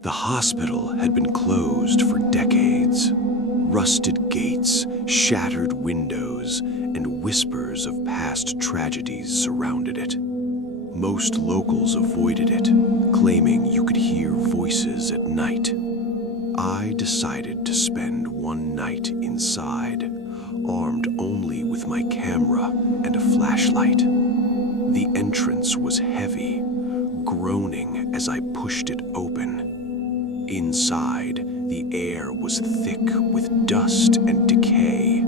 The hospital had been closed for decades. Rusted gates, shattered windows, and whispers of past tragedies surrounded it. Most locals avoided it, claiming you could hear voices at night. I decided to spend one night inside, armed only with my camera and a flashlight. The entrance was heavy, groaning as I pushed it open. Inside, the air was thick with dust and decay.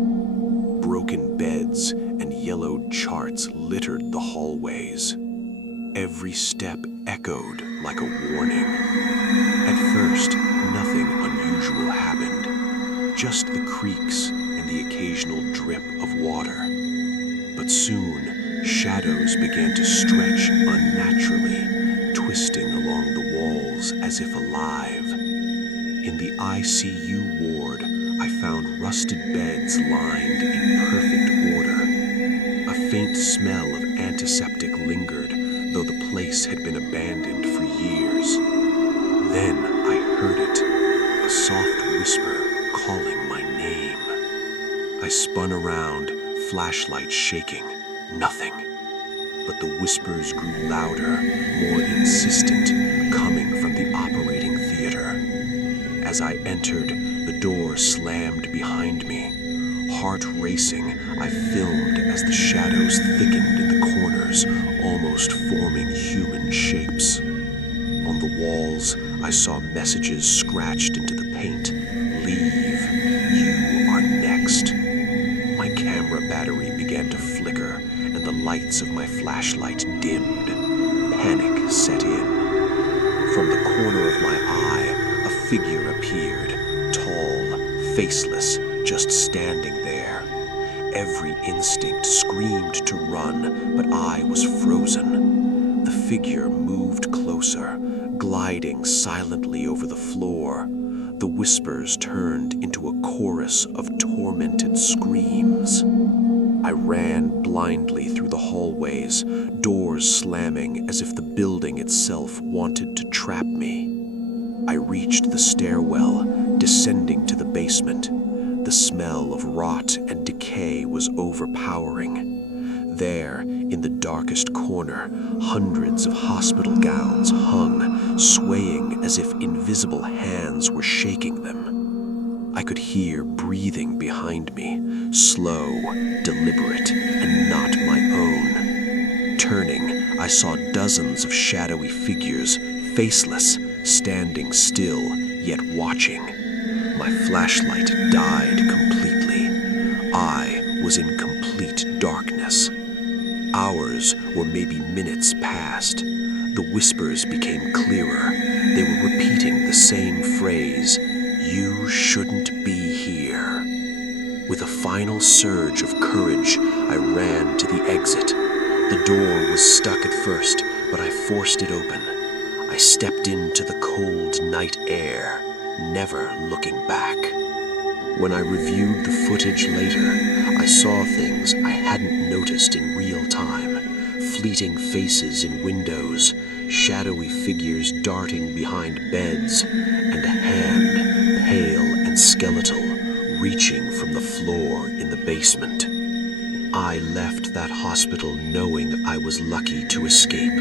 Broken beds and yellowed charts littered the hallways. Every step echoed like a warning. At first, nothing unusual happened, just the creaks and the occasional drip of water. But soon, shadows began to stretch unnaturally, twisting along the walls as if alive. In the ICU ward, I found rusted beds lined in perfect order. A faint smell of antiseptic lingered, though the place had been abandoned for years. Then I heard it, a soft whisper calling my name. I spun around, flashlight shaking. Nothing. But the whispers grew louder, more insistent, coming from the operating theater. As I entered, the door slammed behind me. Heart racing, I filmed as the shadows thickened in the corners, almost forming human shapes. On the walls, I saw messages scratched into the paint. Leave. You are next. My camera battery began to flicker, and the lights of my flashlight dimmed. Panic set in. From the corner of my eye, a figure appeared, tall, faceless, just standing there. Every instinct screamed to run, but I was frozen. The figure moved closer, gliding silently over the floor. The whispers turned into a chorus of tormented screams. I ran blindly through the hallways, doors slamming as if the building itself wanted to trap me. I reached the stairwell, descending to the basement. The smell of rot and decay was overpowering. There, in the darkest corner, hundreds of hospital gowns hung, swaying as if invisible hands were shaking them. I could hear breathing behind me, slow, deliberate, and not my own. Turning, I saw dozens of shadowy figures, faceless, standing still, yet watching. My flashlight died completely. I was in complete darkness. Hours or maybe minutes passed. The whispers became clearer. They were repeating the same phrase, "You shouldn't be here." With a final surge of courage, I ran to the exit. The door was stuck at first, but I forced it open. I stepped into the cold night air, never looking back. When I reviewed the footage later, I saw things I hadn't noticed in real time. Fleeting faces in windows, shadowy figures darting behind beds, and a hand, pale and skeletal, reaching from the floor in the basement. I left that hospital knowing I was lucky to escape,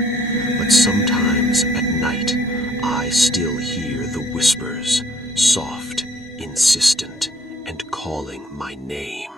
but sometimes at night, I still hear the whispers, soft, insistent, and calling my name.